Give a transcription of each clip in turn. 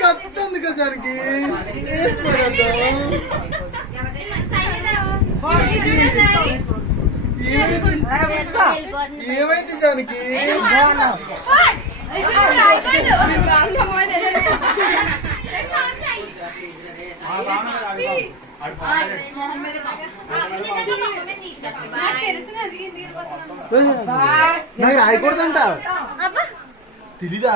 కత్తుంది కజానికి ఏమైంది జానికి నాకు రాయకూడదంట తెలీదా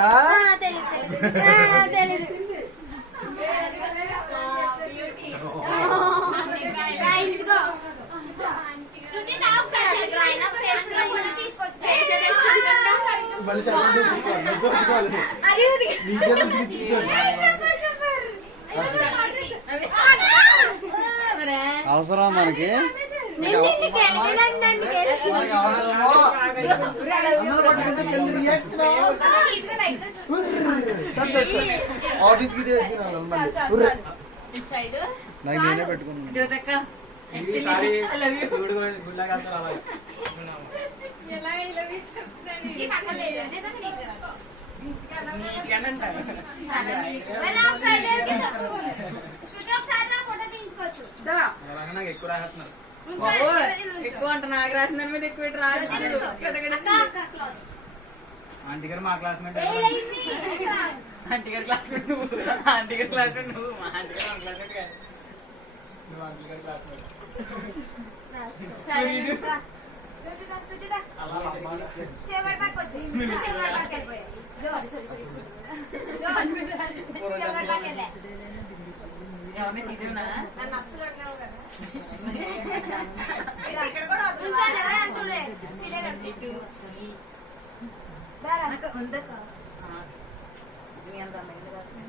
అవసరం మనకి నాకు నేనే పెట్టుకున్నాను ఎక్కువ అంట నాకు రాసిన మీద ఎక్కువ ఆంటీ గారు మా క్లాస్మేట్ ఆంటీ గారు క్లాస్మేట్ నువ్వు ఆంటీ గారు క్లాస్మేట్ నువ్వు మా ఆంటీ గారు క్లాస్మేట్ కాదు నువ్వు ఆంటీ గారు క్లాస్మేట్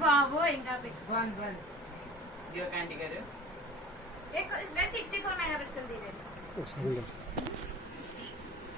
బాబో ఇంకా ఆంటీ గారు 64 మెగాపిక్సెల్ తీయండి.